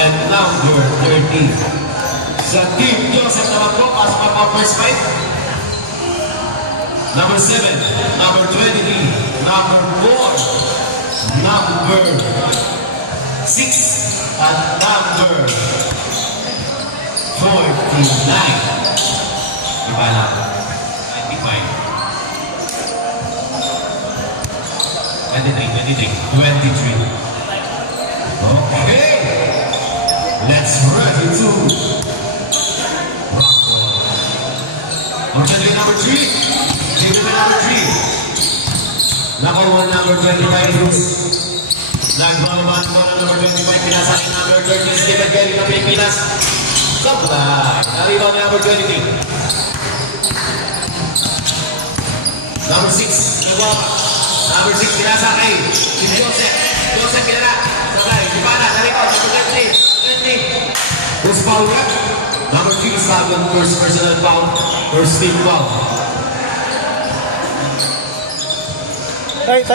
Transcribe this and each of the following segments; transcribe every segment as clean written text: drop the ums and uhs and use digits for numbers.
and number 30. Sa Team Joseph naman po, pasok pa po first fight. Number 7, number 23, number 4, number 6, at number 49. Iba na. 23. Okay. Let's run into round 1. Number 3. Number 1, number 25, Bruce. Nagbababa number 25, pinasakin number 30, Stephen Kelly ng Pilipinas. Supply. Naribaw number 23. Number 6, nagwapa. Number 6, pinasa kay Joseph. Joseph, kinala. Sabay, Ipana, narikaw. Number 20. First foul rep. Number 3, Sabian, first personal foul. First team foul.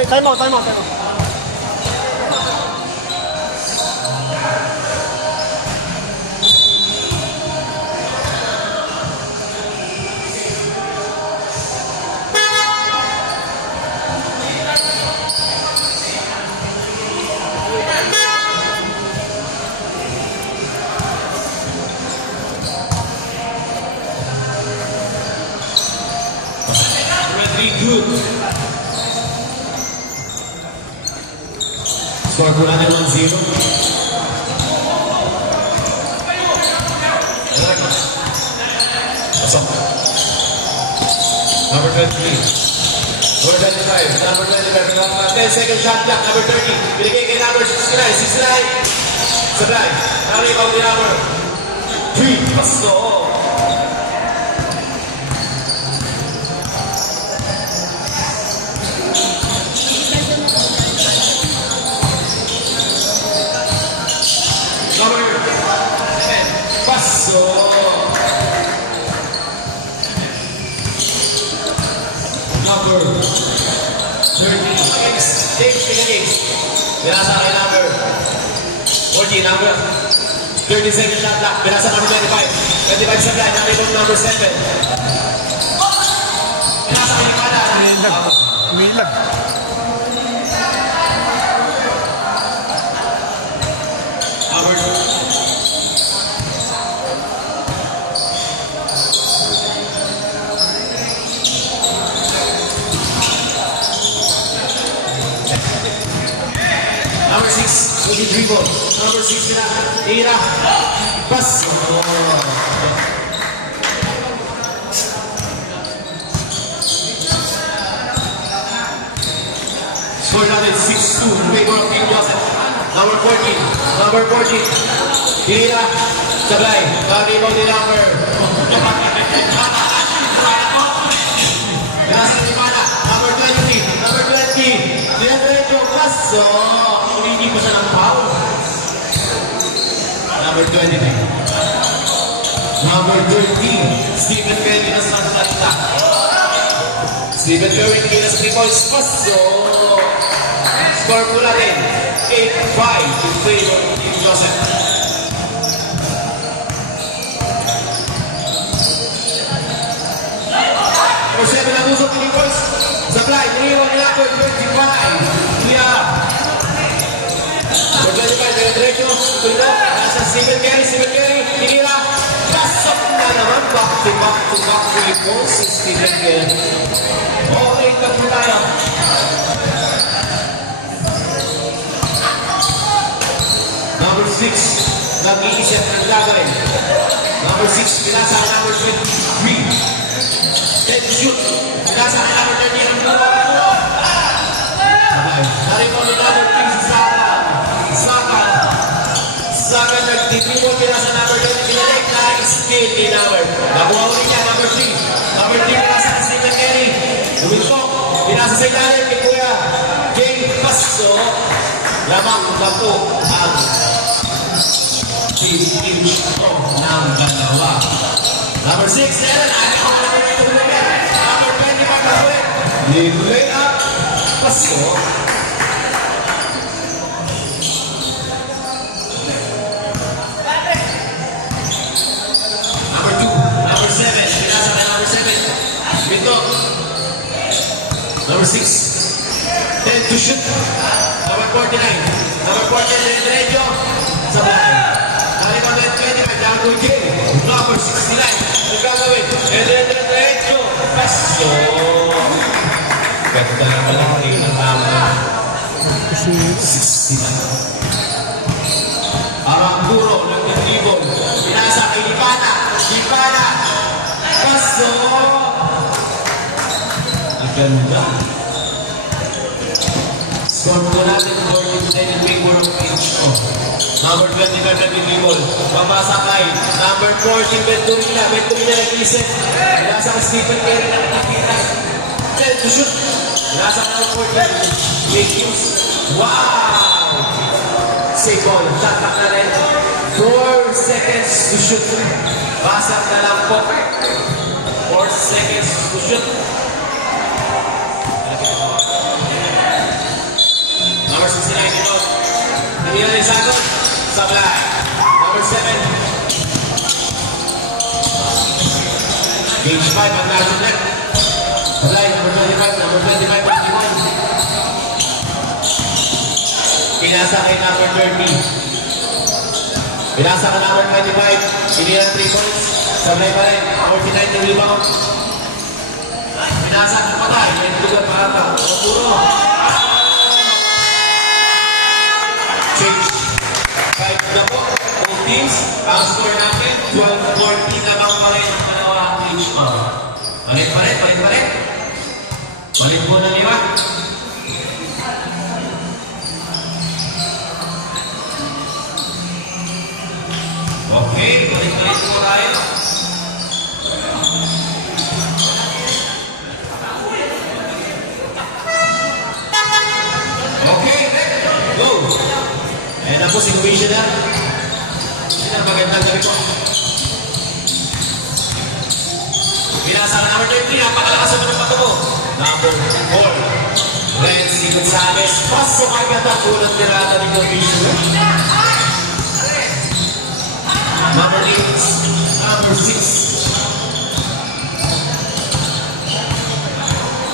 Time out. Good. Score ko natin 1-0. Pasok. Number 23. Number 25. Number 25. 10 second shot clock. Number 30. Binigay kay number 69. Sabay. Naribaw ni number 3. Pasok. Number 30. James. Binasa kay number 14. Number 30 second shot clock. Binasa number 25. 25 sa blind. Narinig number 7. Binasa kay Ipana. Umilag. Number 6, with the dribble. Number 6 na, Ira. Pass. Score natin 6-2 in favor of Team Joseph. Number 14. Ira. Sablay. Bagay mo ni number. Nasa ni Mana. Number 20. Diretso. Paso. Hindi ko siya ng foul. Number 23. Number 13. Stephen Kelly na sa salita. Stephen Kelly na sa 3 points. Paso. Score po natin. 8-5 in favor of Team Joseph. Number 7 na puso 3 points. Supply. Iniwan nila po 25. Yeah. Diretso, tuloy nasa Stephen Kelly, tinira, pasok na naman, back to free throws si Stephen Kelly. Okay, tapos tayo. Number 6, nag-iisip ng gagawin. Number 6, pinasa ang number 23. Head shoot, pinasa ang number 30. Narinig ni number 3 si Saka nagtitipon kina sa number 20, pinalik na steal ni number. Nabuha ulit niya, number 3. Number 3, pinasa sa Stephen Kelly. Lumiltok, pinasa sa ilalim kay Kuya Jay Paso. Lamang na po ang team ito ng dalawa. Number 6, Ellen. Number 20, pagkawin. Lay up, Paso. Dito. Number 6. 10 to shoot. Number 49. Number 49, Diretso. Sabay. Nalipang 25, down to J. Number 69. Nagkagawin. Diretso. Paso. Ganda na malaki ng tama. 69. Aramburo, nagtitibol. Pinasa kay Lipana. Lipana. Paso. Ang ganda. Score po natin 49 big world pitch. Number 25 nagtitibol. Pamasa kay number 14 Venturina. Venturina nag-isip. Pinasa kay Stephen Kerry ng Pilipinas. 10 to shoot. Pinasa kay number 14. Big use. Wow! Save ball. Tatak na rin. 4 seconds to shoot. Basag na lang po. 4 seconds to shoot. Number 69 ito. Hindi na rin sagot. Sablay. Number 7. Gauge 5 ang nasa net. Sablay. Number 25. Number 25. 21. Pinasa kay number 30. Pinasa ka number 25. Hindi na 3 points. Sablay pa rin. 49 na rebound. Pinasa ka pa tayo. May tugan para ito. Puro. Change. 5 na po. Both teams. Ang score natin. 12-14 lamang pa rin ang dalawang teams. Palit pa rin. Palit pa rin. Palit po ng liwat. Okay, balik-balik po tayo. Okay, go! Ayan na po si Commissioner. Ayan ang magandang gabi po. Pinasa ka number 30, napakalakas ang mga pato mo. Number 4. Renzi Gonzalez. Pasok agad ang unang tirada ni Commissioner. Number 8, number 6.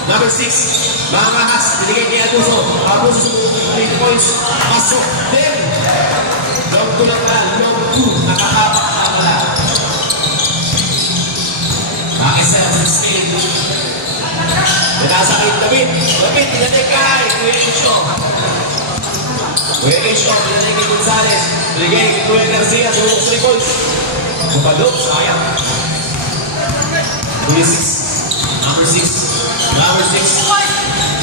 Number 6, Mangas, binigay kay Abuso. Abuso, 3 points, pasok din. Long 2 lang pala, long 2, nakakapak na pala. Makisel, 16. Pinasa kay David, pinanay kay Kuya Icho. Kuya Icho, pinanay kay Gonzalez. Binigay kay Kuya Garcia, sumulong 3 points. Kupalok, sayang. Kuya 6, number 6. Number 6.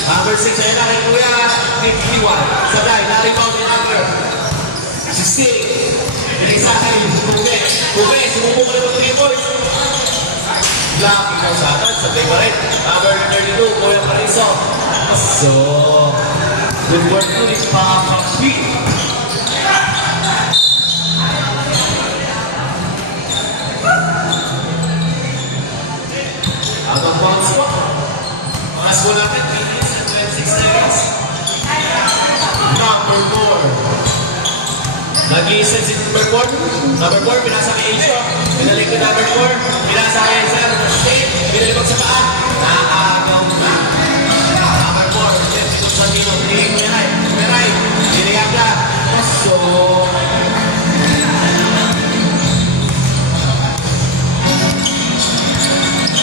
Number 6 ay na kay Kuya Nikiwan. Sabay, naribaw ni number 16. Pinisa kay Kuya. Kuya, sumubok na ng 3 points. Black, ikaw sa atin. Sabay pa rin. Number 32, Kuya Pariso. So, good work to ni Papa P. Out of bounds po. Mga school natin, 3 minutes and 26 seconds. Number 4. Nag-iisip si number 4. Number 4, pinasa kay Asia. Pinalik kay number 4. Pinasa kay Asia. Pinalipag sa paa. Naagaw na. Number 4, Jeff Constantino. Pinigay ko yan. Meray. Pinigay ka. So,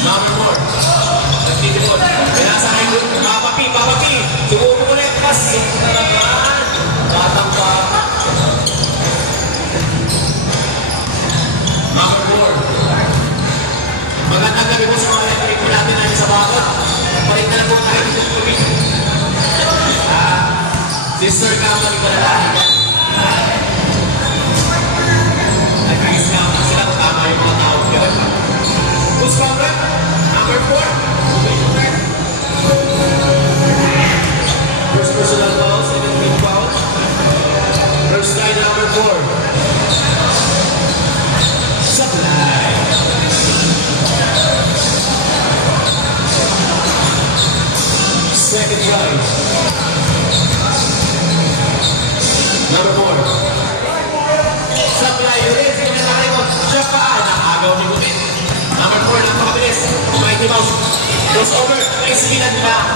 number 4. Nagtitipon. Pinasa kay Papa P. Papa P. Sumubo ulit. Kasi na naman. Batang bata. Number 4. Magandang gabi po sa mga nagpalit po natin namin sa bakot. Palit na lang po tayo dito po. Sister company ko na lang. Nag-iis nga ako sila. Tama yung mga tao. Who's coming? Number 4. First personal foul, second team foul. First guy, number 4. Supply. Second guy. Number 4. Supply, ulit. Siya pa. Nakagaw ni Butit. Number 4, napakabilis. Mighty Mouse. Crossover. Iskilan na.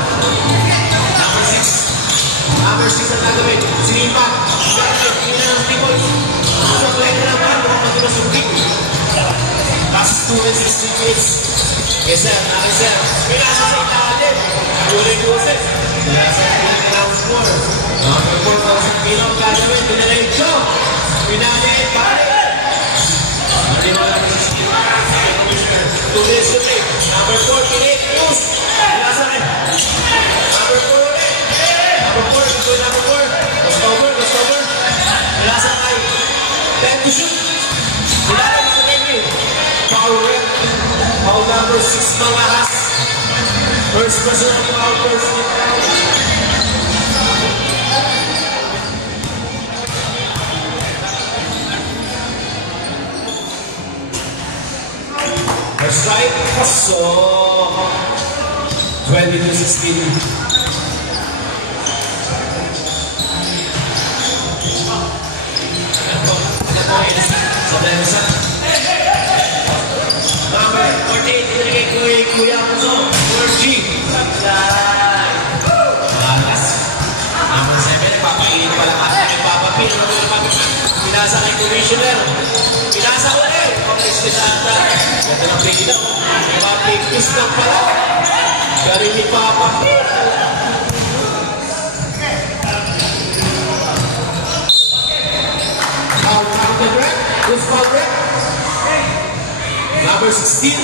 Number 6. Number 6 ang gagawin. Sinipan. Tingnan ng 3 points. Sa play na naman. Mukhang matulas yung kick. Last 2 minutes, 16 minutes. Yes sir. Nakay sir. Pinasa sa ilalim. Julie Joseph. Pinasa sa ilalim ng 4. Number 4,000 kilo ang gagawin. Pinalay ito. Pinalay. Pare. Hindi mo alam yung 16 minutes. 2 minutes to play. Number 4. Pinay. News. Pinasa rin. Number 4 ulit. Number 4. Ito yung number 4. Lost over. Lost over. Pinasa kay. Time to shoot. Pinalay. Foul rep. Foul number 6 Malahas. First personal foul, first foul. First strike, so 20-16. Number 48, binigay ko kay Kuya Puso. Georgie. Malas. Number 7, papainin pala kasi kay Papa P. Pinasa kay Commissioner. Pinasa ko rin. Pag-istis ata. Ganda ng play dito. Pag-istis lang pala. Galing ni Papa P. Foul counter rep. Who's foul rep? Number 16.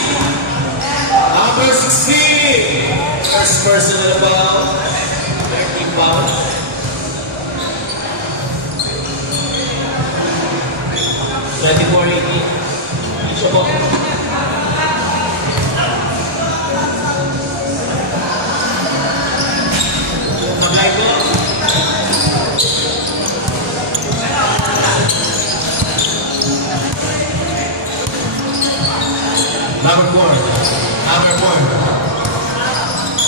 Number 16. First person in the ball. 13 fouls. Each of them. Maglay ko. Number 4. Number 4.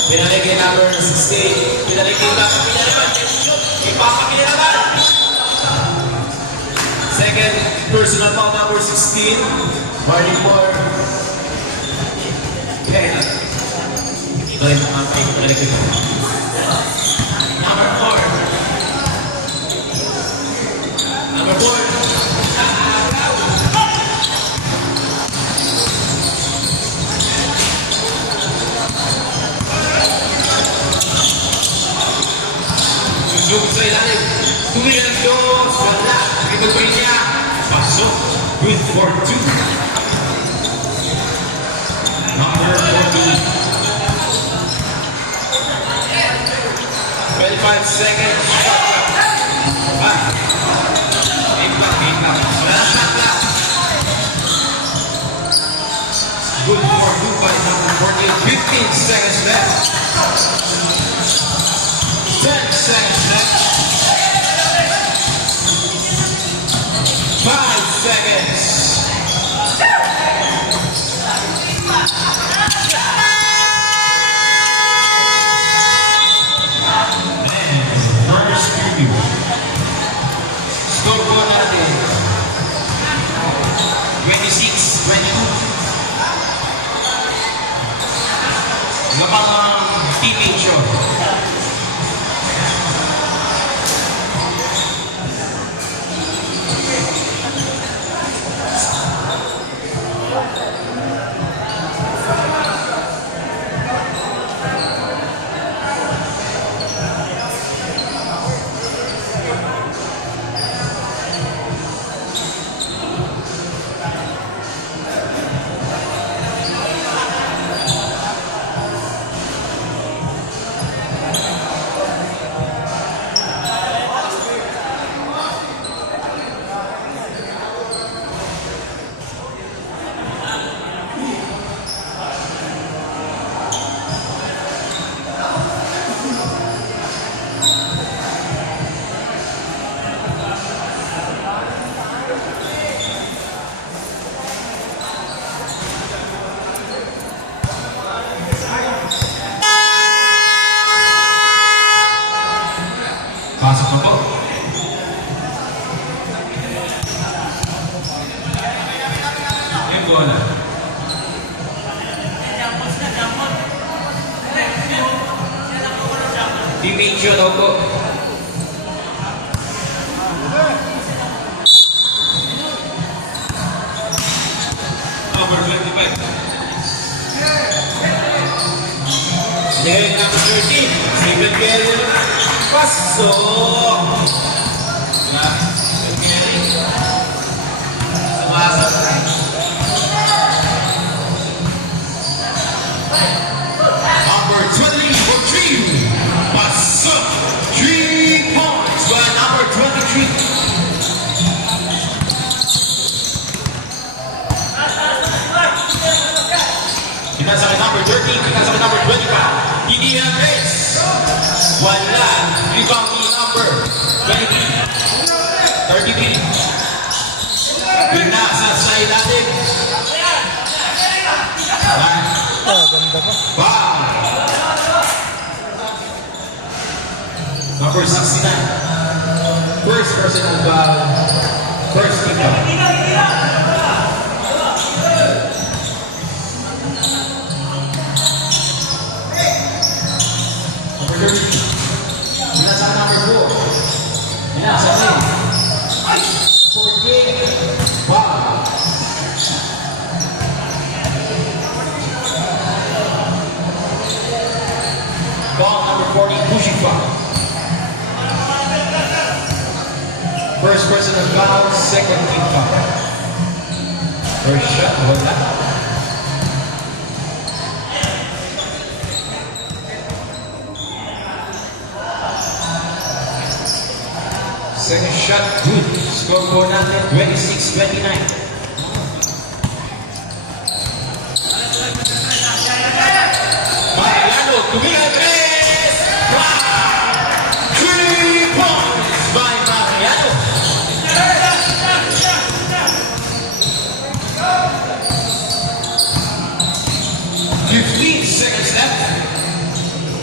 Pinalik kay number 16. Pinalik kay Papa Pinalaman. Ipapa Pinalaman. Second personal foul number 16. Warning for. Okay. Pinalik kay number 4. Number 4. Yung sa ilalim. Tumingin ang Diyos. Wala. Ito pa niya. Pasok. Good for 2. Number 40. 25 seconds. Wait lang. Good for 2 by number 40. 15 seconds left. 10 seconds left. 5 seconds. Scoreboard natin. 26-22. Gapang teammate show. Pasok na po. Yung bola. Teammate yun, opo. Number 25. Then number 13. Stephen Gary. Pasok. Stephen Gary. Sumasabay. Number 20 for 3. Pasok. 3 points by number 23. Pinasa kay number 13, pinasa kay number 25. Hindi na Chris. Wala. Rebound ni number 33. Pinasa sa ilalim. Ganda pa. Wow. Number 69. First personal foul. First team foul. Binasa number 4. Binasa rin. 14. Wow. Ball number 40, pushing foul. First personal foul, second team foul. First shot, wala. Second shot, good. Scoreboard natin, 26-29. Mariano, tumingin, Chris! Wow! 3 points by Mariano. Seconds left.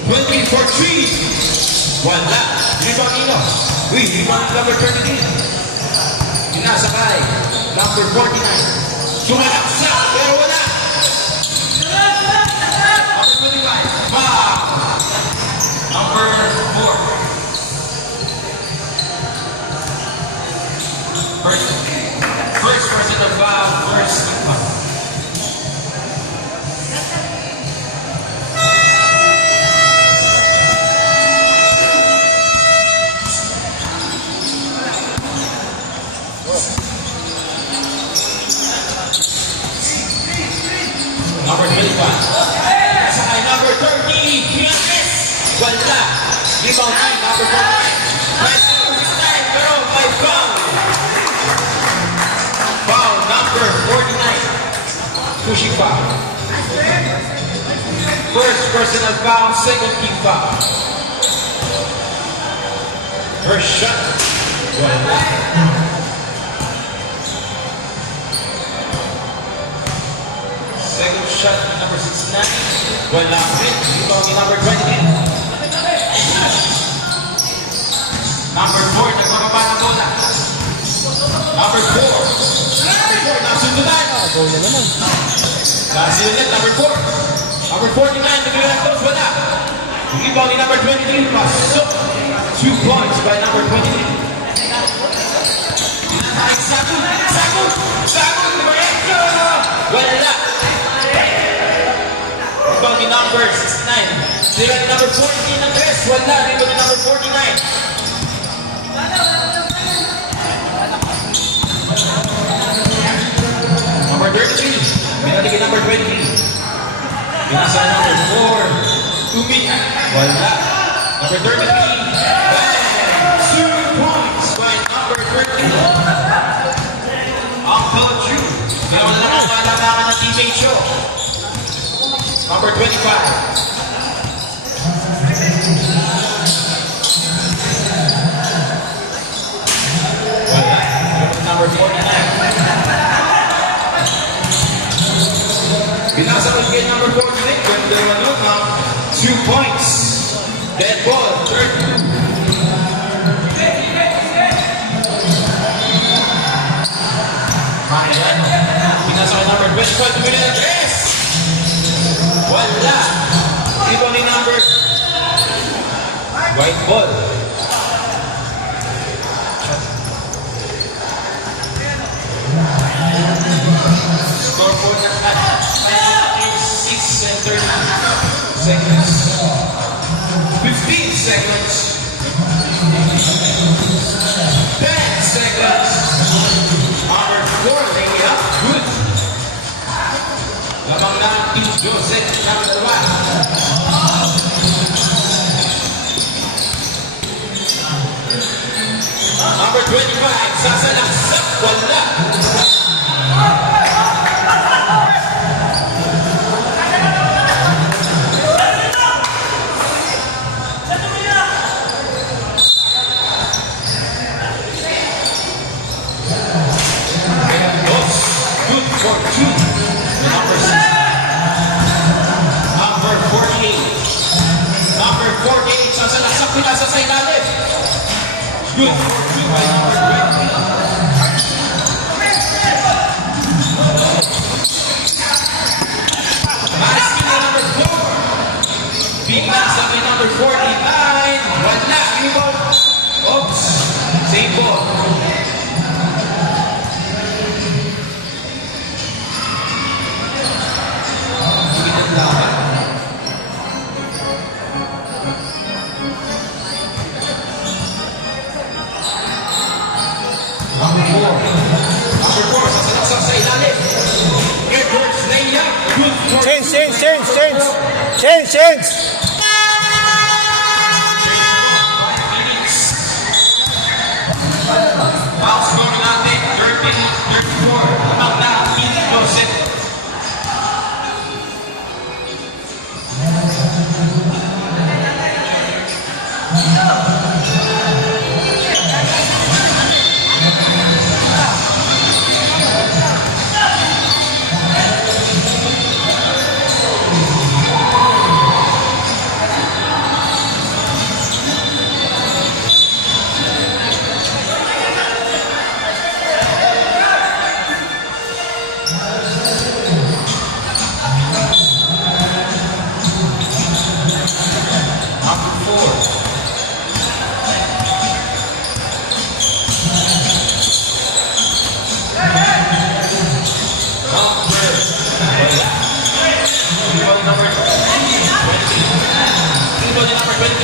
20 for 3. Wala. Rebound nino. Uy, rebound number 33. Pinasakay. Number 49. Sumalaksa, pero wala. Number 25. Foul. Number 4. First person to foul. First foul. Number 25. Sakay number 30. Pianres. Wala. Rebound 9. Number 49. Nice number 69. Pero may foul. Foul number 49. Pushing foul. First personal foul. Second team foul. First shot. Wala. Second shot, number 69. Wala rin. Ito ang number 20. Number 4, nagpapapa ng bola. Number 4. Number 4, nasundunan. Goal na naman. Nasundunan, number 4. Number 49, nagpapapa ng toes, wala. Rebound ni number 23. Pasok. 2 points by number 23. Sagun! Sagun! Sagun! Diretso! Wala. Rebound ni number 69. Rebound ni number 14 ng Tres. Wala. Rebound ni number 49. Number 33. Pinali kay number 20. Pinasa number 4. Tumi. Wala. Number 33. Bang! 2 points by number 13. Uncle Drew. Kaya wala na ang malamangan ng teammate show. Number 25. Wala. Number 49. Binasa ko kay number 46. Ganda yung ano, 2 points. Dead ball, third. Mariano. Binasa ko number 25. Tumili ng Tres. Wala. Ito ni number White ball. Scoreboard na at 6 and 30 seconds. 15 seconds. 10 seconds. Number 4, laying it up. Good. Labang na Team Joseph number 1. Number 25, sasalaksak, wala. Good for 2. Number 6. Number 48. Number 48, sasalaksak nila sa ilalim. Good for 2 by number 20. Masking na number 4. Biglas na kay number 49. Wala. Rebound. Oops. Same ball. Hindi ng laban. Number 4. Number 4, sasalaksak sa ilalim. Edwards, layup. Good for Change, change, change, change. Change, change. Foul score natin, 30-34. Amang na, Team Joseph.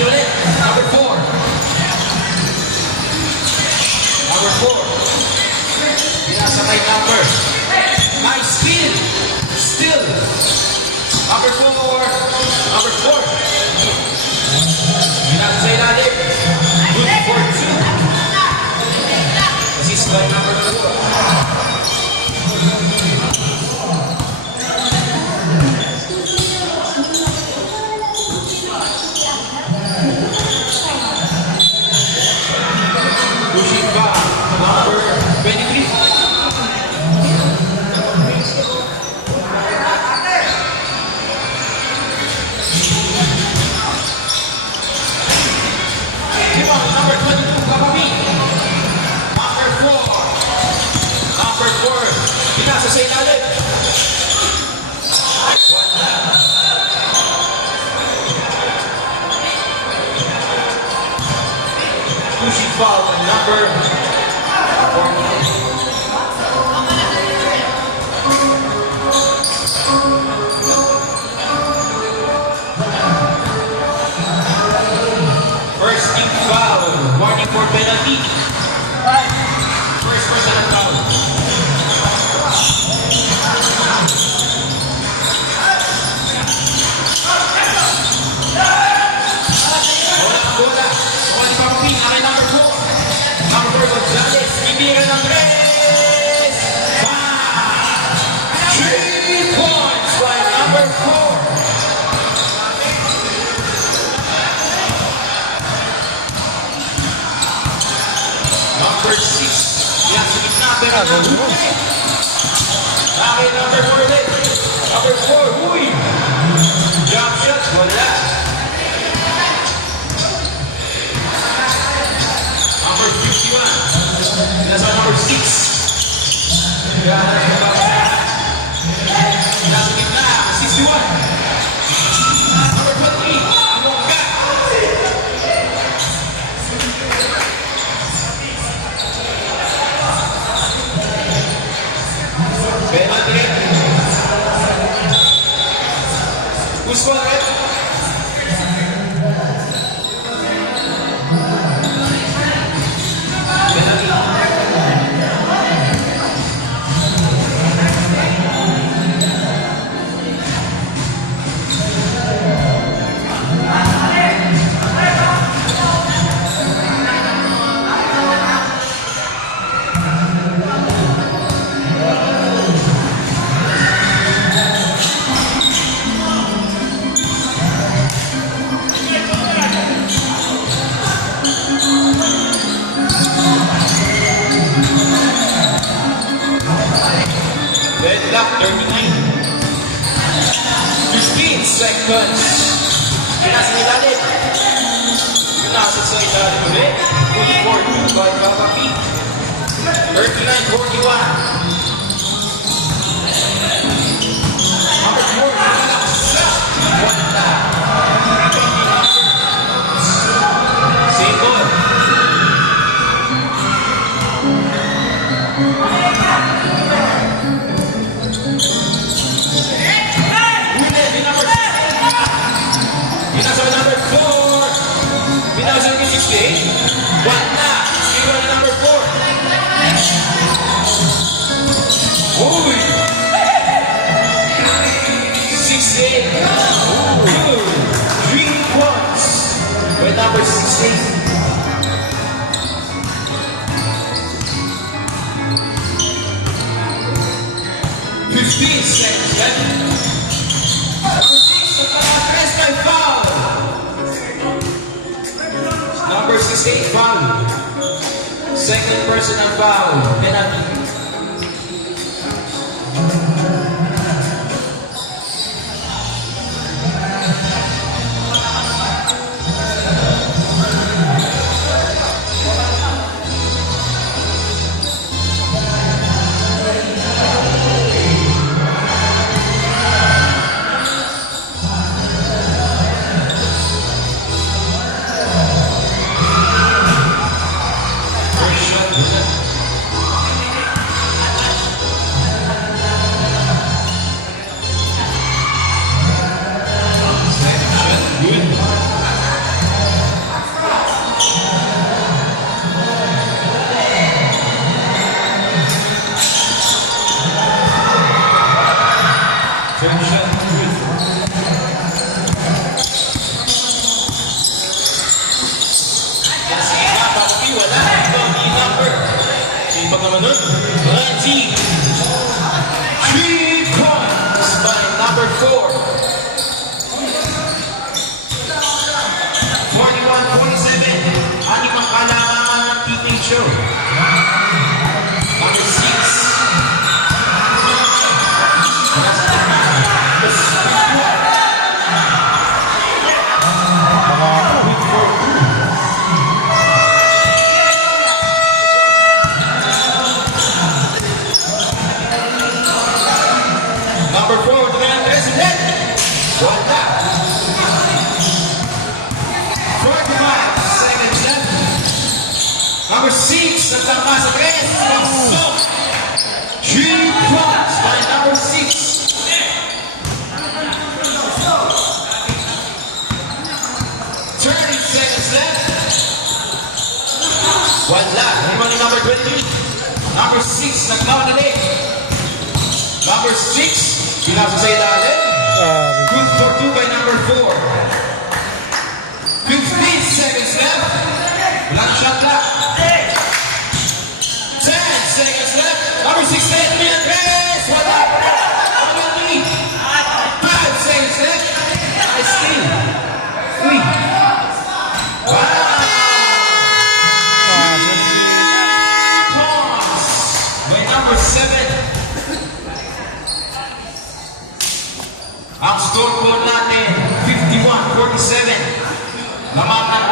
Number 4. Number 4. Pinasakay number. Nice steal. Still. Number 4. Number 4. Pinasakay ilalim. Good for 2. Assist by number 4. Pushing back, number 23. Number 22, Kapami. Number 4. Number 4. Pinasa sa ilalim. Pushing foul, number 4. First team foul, warning for penalty. First personal foul. Bola. Wali Pampin, akin number 4. Number 4, Gonzales. Ibiran ng 3. 3 points by number 4. Number 6. Yan sa gitna, pero number 2. Akin number 4 ulit. Number 4, uy. Jump shot, wala. Number 51. That's our number 6. Nasa gitna, 61. Number 20. Amongga. Who's for it? Deadlock, 39. 15 seconds. Pinasa ni Dalit. Pinasa sa ilalim ulit. Good for 2 by Papa P. 39-41. Number 4, Malaksa. Wala. Same ball. Pinasa ni number 4. Pinasa ni 68. Wala. Iwan ni number 4. Uy! 68. Good. 3 points. With number 68. Fifteen seconds left. Number 6, tres by foul. Number 68 foul. Second personal foul. Penalty. First shot, good. Second shot, good. Third shot, good. Sige nga, Papi, wala. Ito, di number. Sipag naman nun. 19. 3 points by number 4. 41-47. Anim ang kalamangan ng teenage show. Number 6. Number 4, dengan President. Wala. 45 seconds left. Number 6, nagtama sa 3. Pasok. 3 points by number 6. 30 seconds left. Wala. Lima ni number 20. Number 6, nagtama na ulit. Number 6, pinasa sa ilalim. Good for 2 by number 4. 15 seconds left. Walang shot clock. 10 seconds left. Number 16, Pinagres. Wala. 20. 5 seconds left. Nice steal. 3. Wow. Toss by number 7. Ang scoreboard natin, 51-47. Laman ng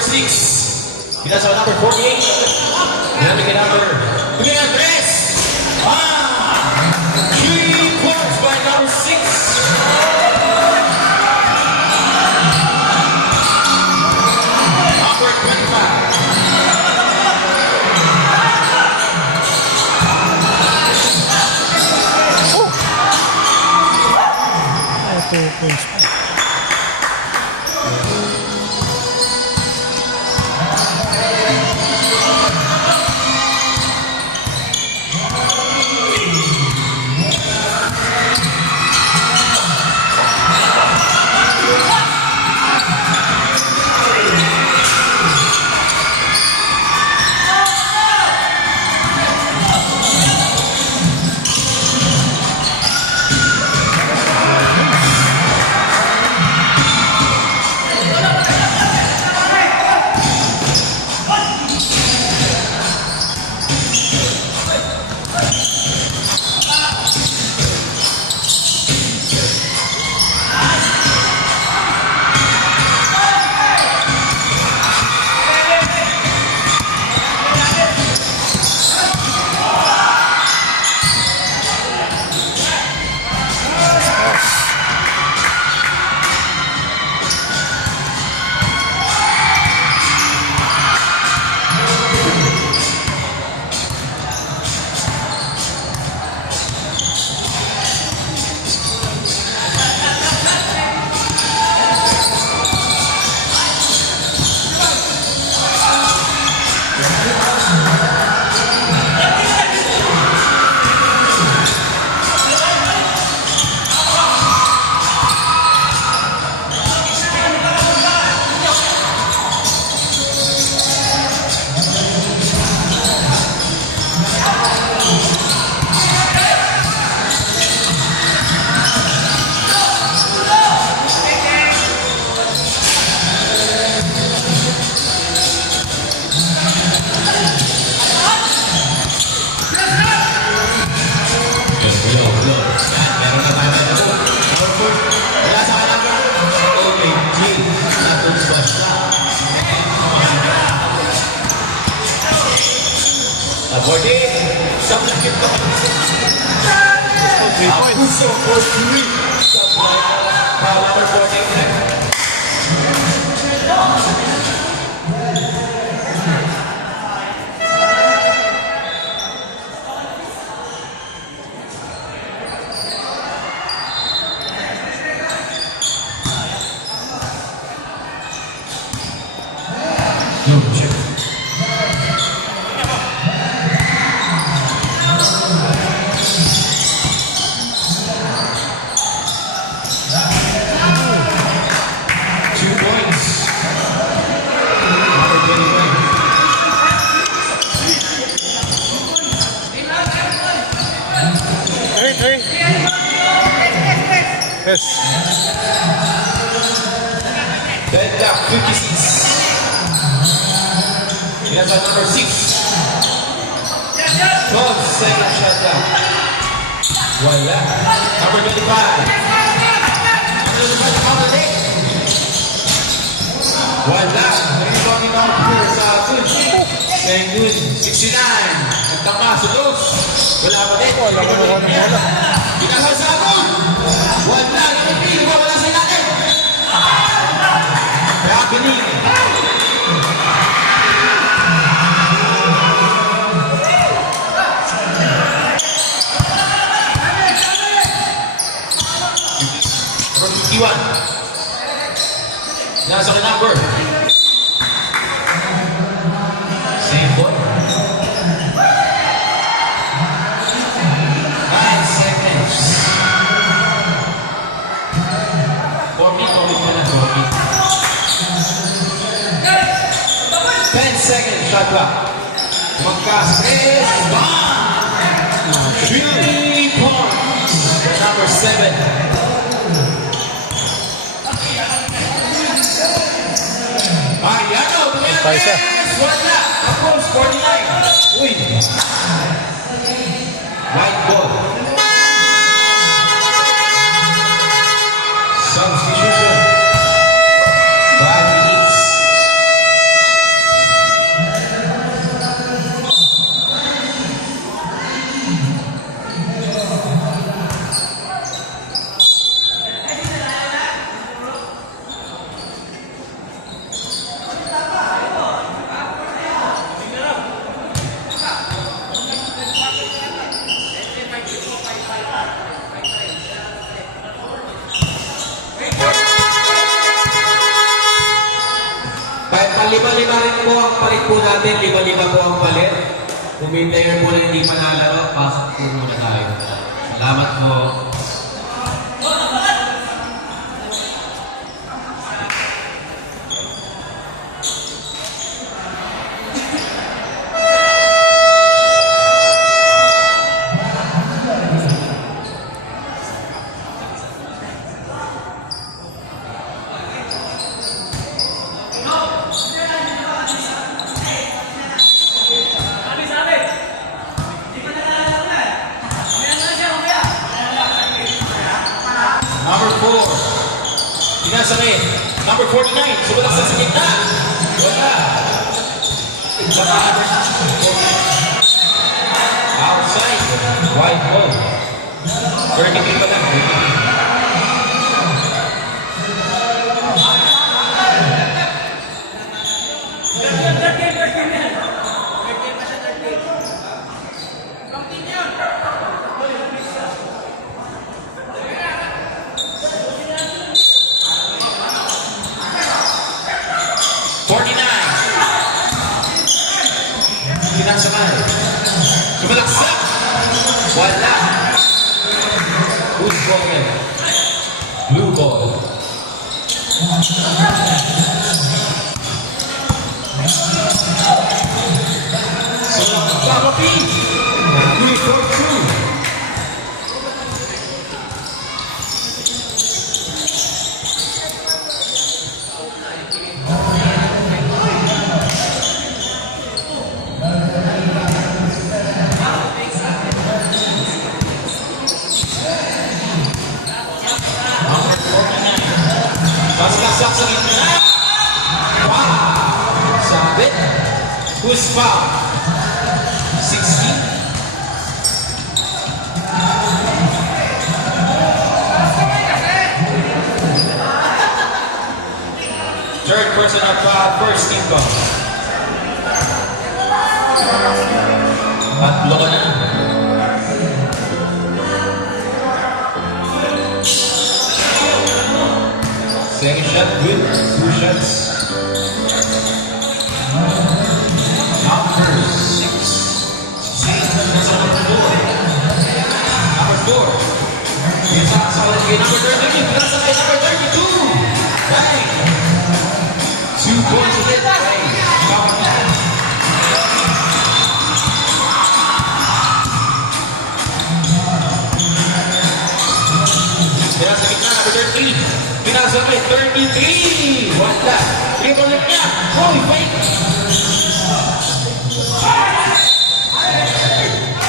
number 6. Pinasa ko number 48. Ginamit ka number. Bigyan ng dress. 3 points by number 6. Number 25. Ay, 2 points. Isang lakit ko. 3 points. Puso for 3. Number 14. Check. Yes. Bed clock 56. That's our number 6. 12 second shot clock. Wala. Number 25. Number 8. Wala. Nag-ibang number sa atin. Sengun 69. Nagtama sa dos. Wala pa din. Wala ko nakuha ng bola. Pinasal sa atin. Wala. Pinipili mo. Wala sa natin. Kaya pinili. Nasa ka number. Same boy. 9 seconds. 40 na lang. 10 seconds. Shot clock. Magka-stress. 3 points. Number 7. Paisa. Wala. Approach 49. Uy. White ball. Substitution. 5 minutes. lima-lima rin po ang palit po natin. Lima-lima po ang palit. Kung may player po na hindi pa nalaro, pasok po muna tayo. Salamat po. Number 4. Pinasamin. Number 49. Sumalak sa gitna. Wala. Outside. Wide ball. 33 pa lang. 33. Pinasaman. Sumalaksak. Wala. Who's broken? Blue ball. So, Papapi. 3-4-2. Pasalaksak sa gitna. Wow! Sabit. Who's foul? 16. Third person of foul, first team foul. Tatlo ka na. Second shot, good. 2 shots. Number 6. Number 4. It's outside again. Number 32. That's okay. Number 32. Bang. 2 points with it. Bang. Pinasa gitna, number 13. Pinasa may 33. Wala. Triple ulit niya. Holy fake.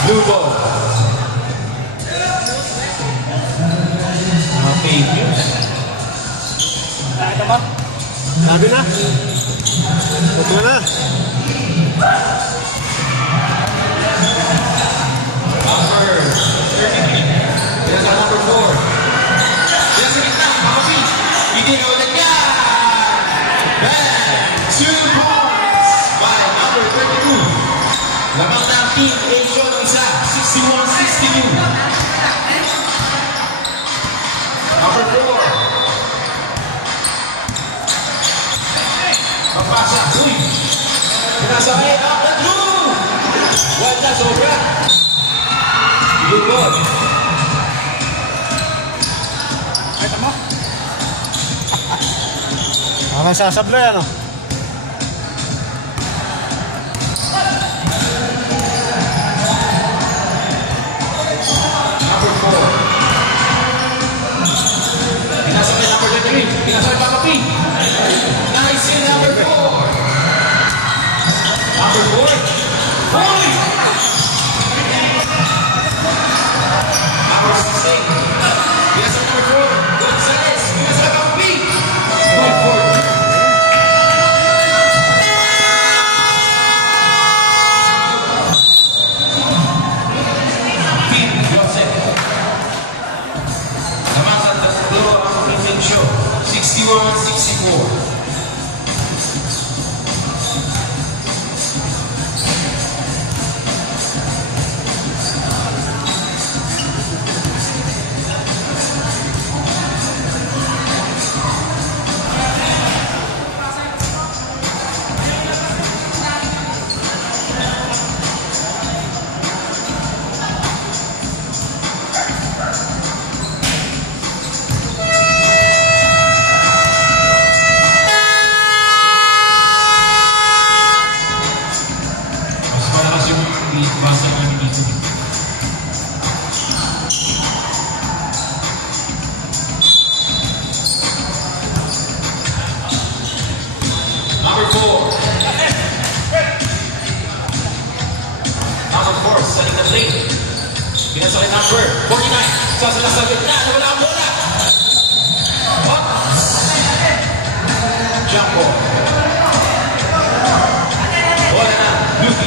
Blue ball. Mga fake news. Nakita ba? Sabi na. Ito na. Number 33. Pinasa number 4. Pinasa gitna. Papapi. Hindi na ulit niya. Bang! 2 points by number 32. Lamang na ang team. Asia ng isa. 61-62. Number 4. Mapasa. Uy! Pinasakay ang Andrew! Wala sobra. Blue ball. Ay, tama. Parang sasablay, ano? Number 4. Pinasakay number 33. Pinasakay Papapi. Nice in number 4. Number 4. Holy! Number 16. Pinasakay number 4. Gonzales. Pinasakay Papapi. Good for Team Joseph. Naman sa tatlo ang Philippine show. 61-64. sila sa gitna. Nawala ang bola. Hop. Jump ball. Bola na. Luki.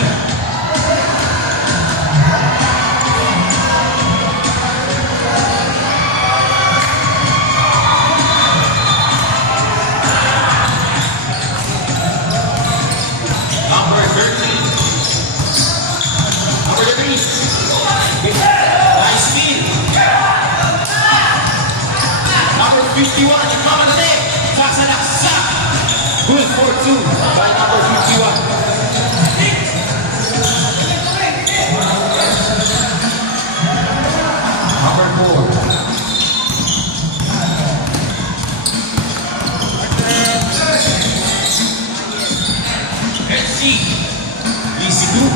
Number 13. Number 13. Nice speed. Number 51. Nagmamadali. Sasalaksak. Good for 2 by number 51. Number 4. Let's see. Easy 2.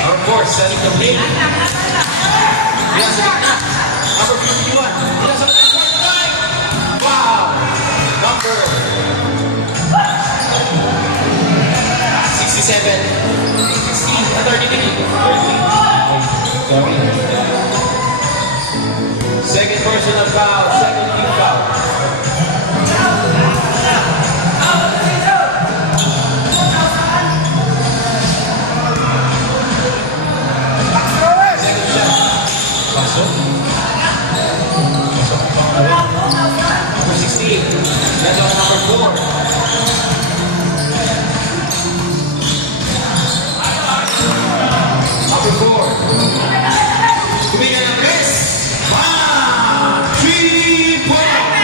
Number 4, setting the play. Yan sa gitna. Number 51. Yan sa gitna. Wow! Number 67. 16. 33. Second personal foul. Second team foul. Second shot. Pasok. Pasok ang pangalawa. Number 16. Yan ang number 4. Number 4. Tumingin ang press. 1, 3 points.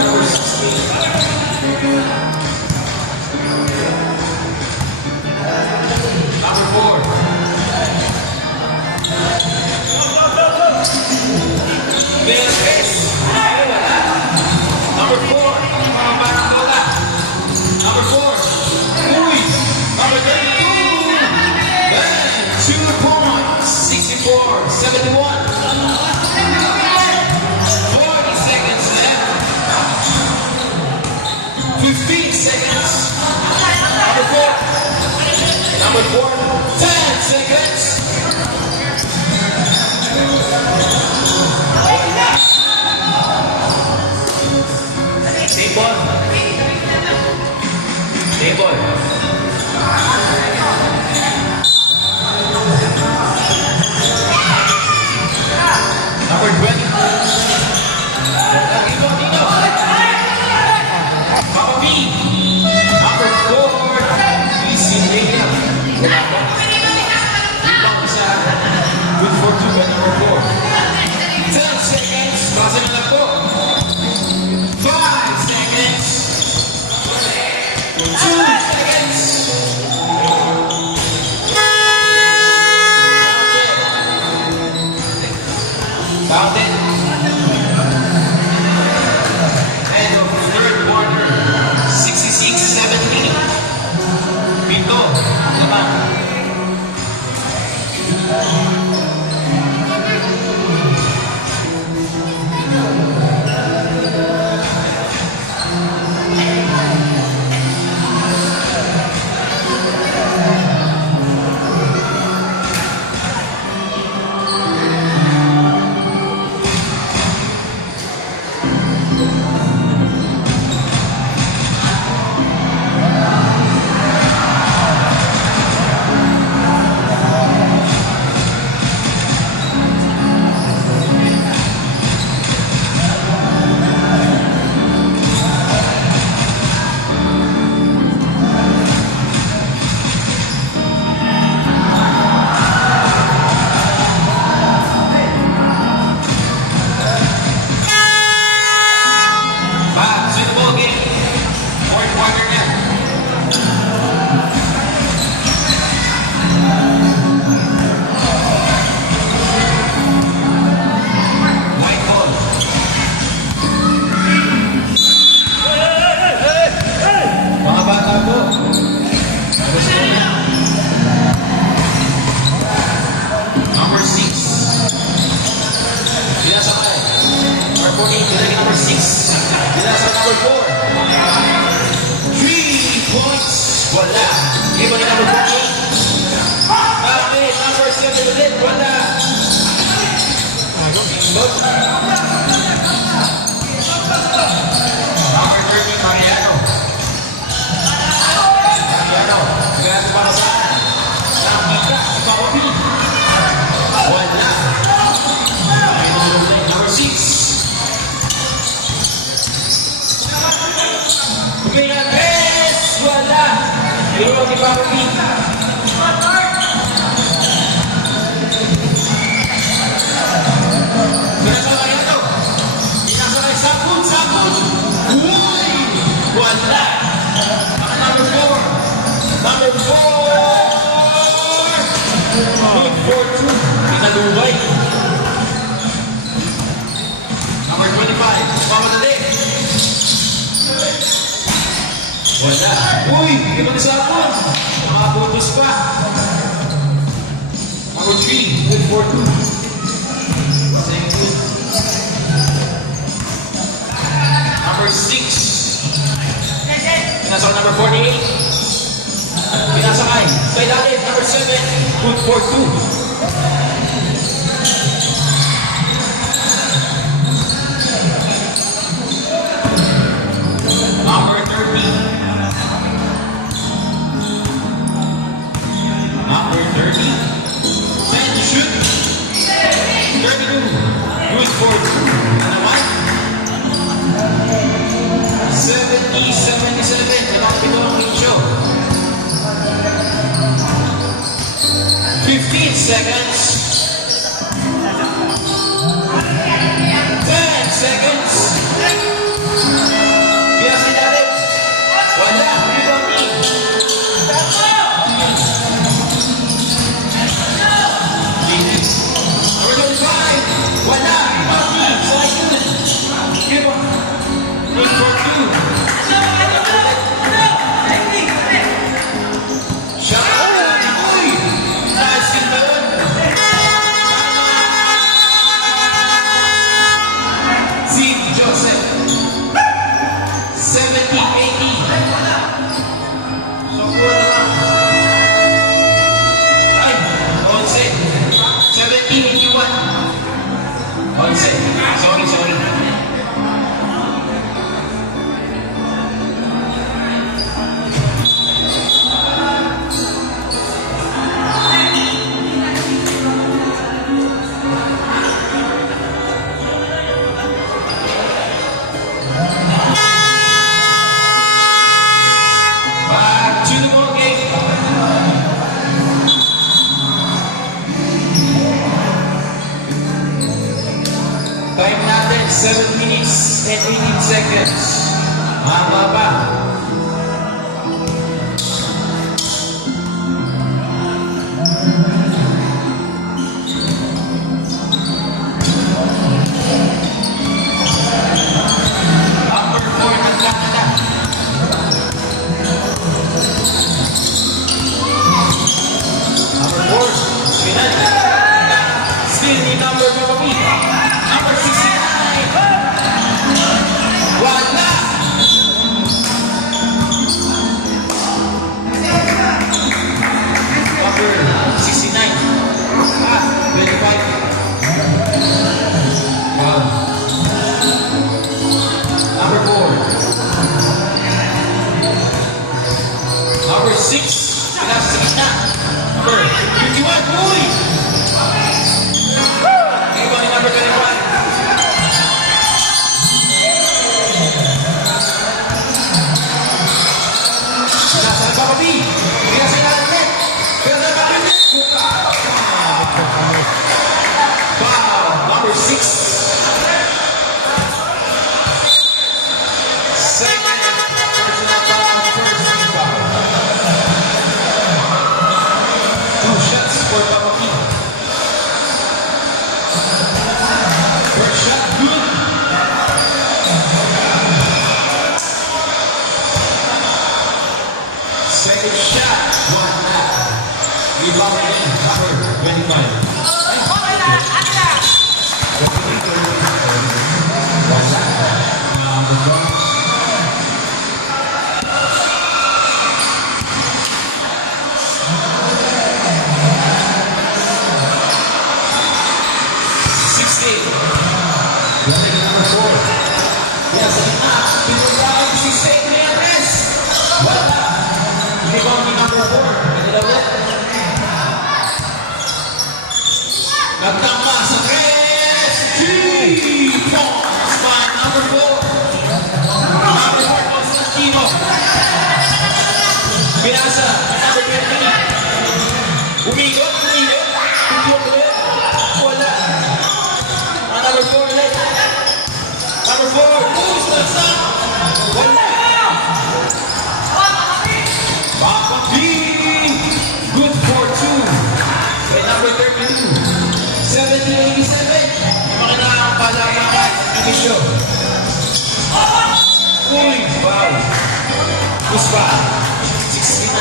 Number 16. Number 4. Tumingin ang press. Ay, wala. Number 4. Mga parang bola. Number 4. Uy. Number 32. And 2 points. 64, 71. 40 seconds left. 15 seconds. Number 4. Number 4. 10 seconds. Table. Table. Number 20. Dino. Papa B. Number 4. Easy William. Ibang isa. Good for 2 by number 4. 10 seconds. Basa na lang po. 5 seconds. 2 seconds. points. Wala. Game on number 48. Okay, number 7 ulit. Wala. Number 13, Mariano. Grabe pa ka saan. Nakita, Pakopi. Wala. Number 6. Pinagres! Wala. Pero ni Pakopi. Pinasa Mariano. Pinasa kay Sapun. Uy! Wala. Number 4. Number 4! Good for 2. Pinalubay. Number 25. Pamadali. Wala. Uy! Hindi mo nisapon. Mga bonus pa. Number 3. Good for 2. Thank you. Number 6. Pinasok number 48. Pinasakay. Kay Dalit, number 7. Good for 2. Number 30. Number 30. Man, shoot. 32. Good for 2. Ano naman? 70, 77. Ito ang ratio. 15 seconds. 10 seconds. Biyasin natin. Wala. Rebounding. Number 25. Wala. Rebounding. Cycle. Give up. Good for 2. Sorry. Back to the ball game. Time natin, 7 minutes and 18 seconds. Haba pa. Number 4 ng Canada. Number 4, Sweden. Still ni number 4. Number 69. Wala. Number 69. 25. Wow. Number 4. Number 6. Pilas sa gitna. Number 51. Uy! Iba ni number 25. Nasa Pakopi. Nasa Dalit. Pero nagpapilit. Wow. Number 6. Second personal foul. First team foul. 2 shots for Pakopi. First shot, good. Second shot, wala. Rebounding, number 25. Wala. Velvet. Nagtama sa press. 3 points by number 4. Number 4 Constantino. Binasa. Number 20. Umikot. Umikot ulit. Wala. Number 4 ulit. Number 4. Moves to the sun. Wala. Papa B. Good for 2. By number 32. 1787. Yung mga nakakapalaman. Inisyo. Uy. Wow. Puspa. 69.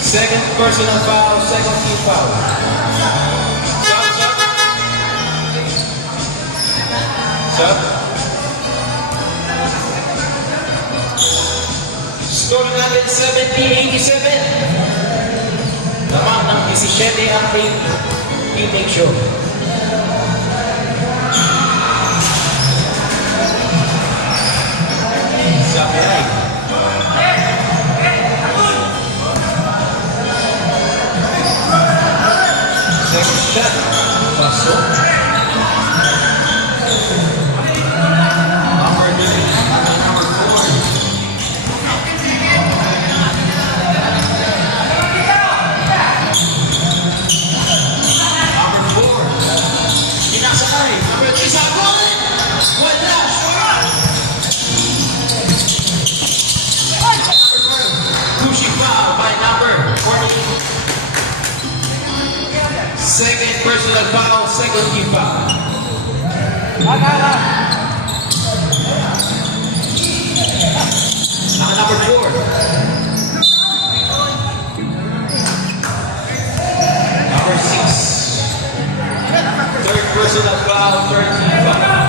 Second personal foul, second team foul. Sub. Score natin 17-87. Lamang ng 17 ang team show. Sabi ay. Second shot. Pasok. Number 3. Number 4. Number 4. Pinasakay. Number 3. Sagot! Wala! Number 12. Pushing foul by number 48. Second personal foul, second team foul. Number 4. Number 6. Third personal foul, third team foul.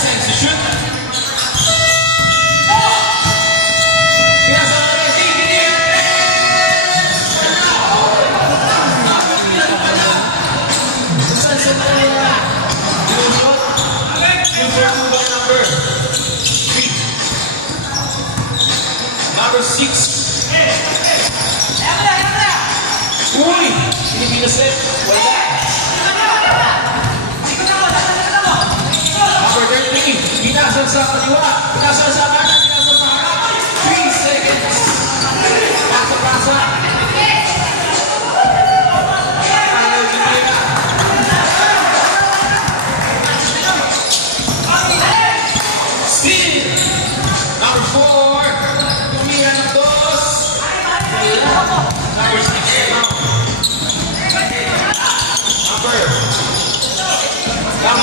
Sends to shoot. Number 6. Uy! Pilipinas left. Wala. Number 13. Pinasal sa kaliwa. Pinasal sa kanan. Pinasal sa harap. 3 seconds. Pasa-pasa. Still. Number 4. Tumira ng dos. Number 6.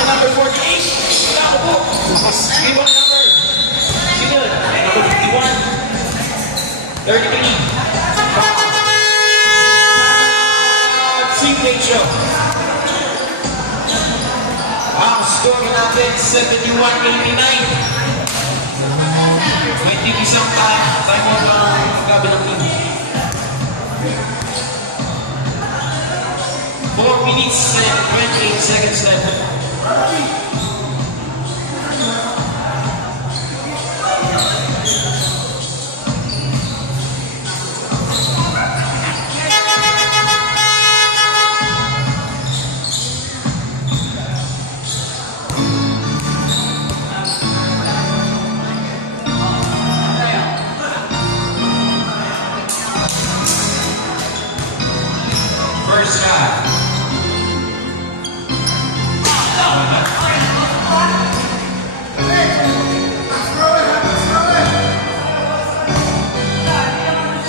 Number 48. Wala ko po. Iwan number. Sino? Number 51. 33. Teammate show. Ang score natin 71-89. 20 isang time mo ang gabi ng team. 4 minutes and 28 seconds left. First shot.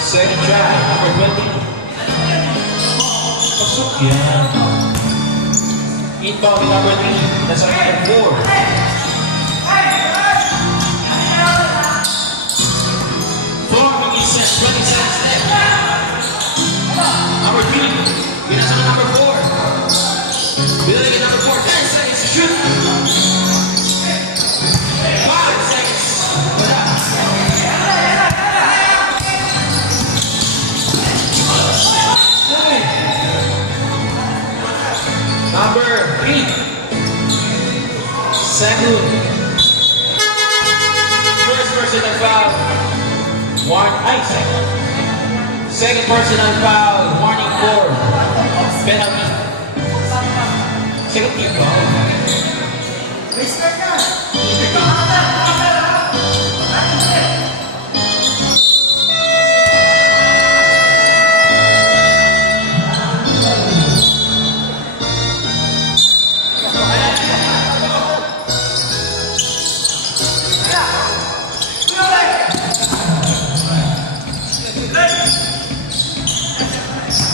Second try, number 20. Pasok yan. Inbound number 3. Nasa number 4. 4 minutes and 20 seconds left. Number 3. Pinasa ka number 4. Building at number 4. 10 seconds to shoot. 5 seconds. Wala. Number 3. Ay, second personal foul. Warning 4. Penalty. Second team foul.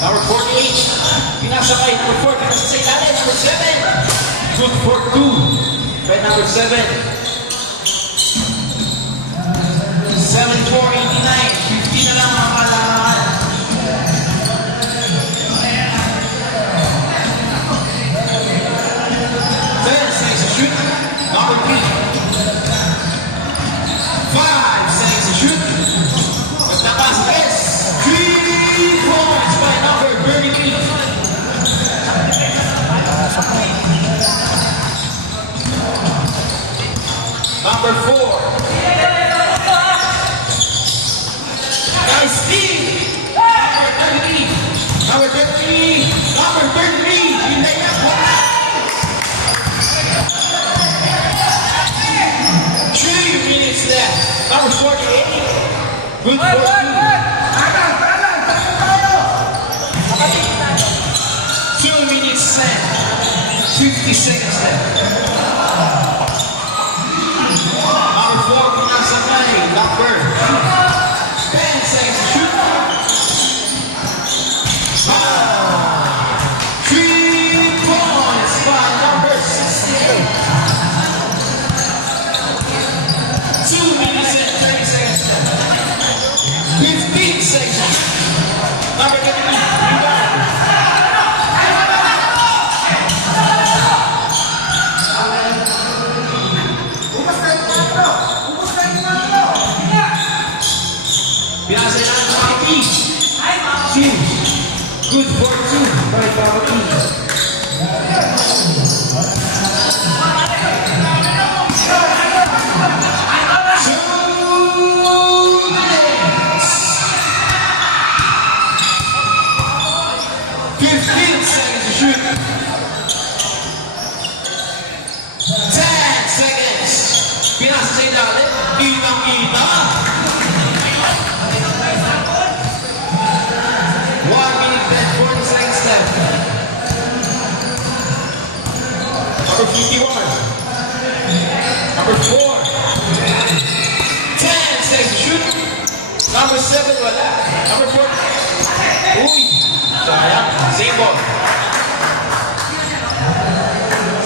Number 48, pinasakay. Number 4, pinasakay natin. Number 7, good for 2. Red number 7. 7-4-89. 15 na lang mga kalaman. Then, says a shoot. Number 3. 5, says a shoot. Magtapas, yes. 3 points by number 33. Number 4. Nice steal. Number 33. Number 33. You lay up. 3 minutes left. Number 48. Good for 2. 2 minutes left. 50 seconds left. Number 4, pinasakay. Number 10 seconds to shoot. 3 points by number 68. 2 minutes and 30 seconds left. 15 seconds. Number 33. Pinasa na ng mga piece. Seems good for 2 by mga piece. Pinasa sa ilalim, kitang-kita. 1 minute and 40 seconds left. Number 51. Number 4. 10 seconds to shoot. Number 7, wala. Number 4. Uy! Sayang. Same ball.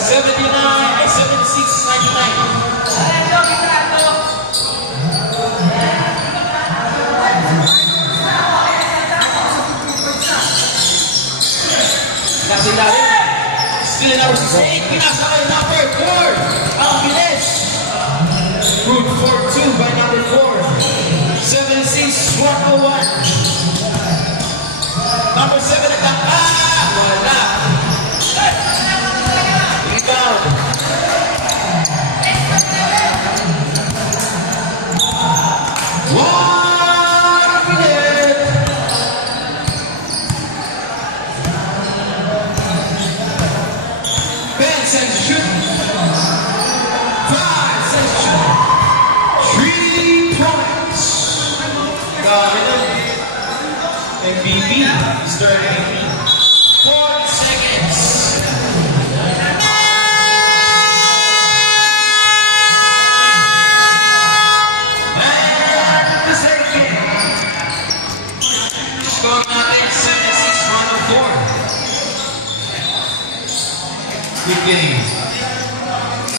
76-99. Nasa ilalim. Still number 68. Pinasa kay number 4. Ang bilis. Good for 2 by number 4. 76-101. Number 7 attack. Wala. Rebound. MVP is their MVP. 40 seconds. And the second. Score natin 76-104. Good game.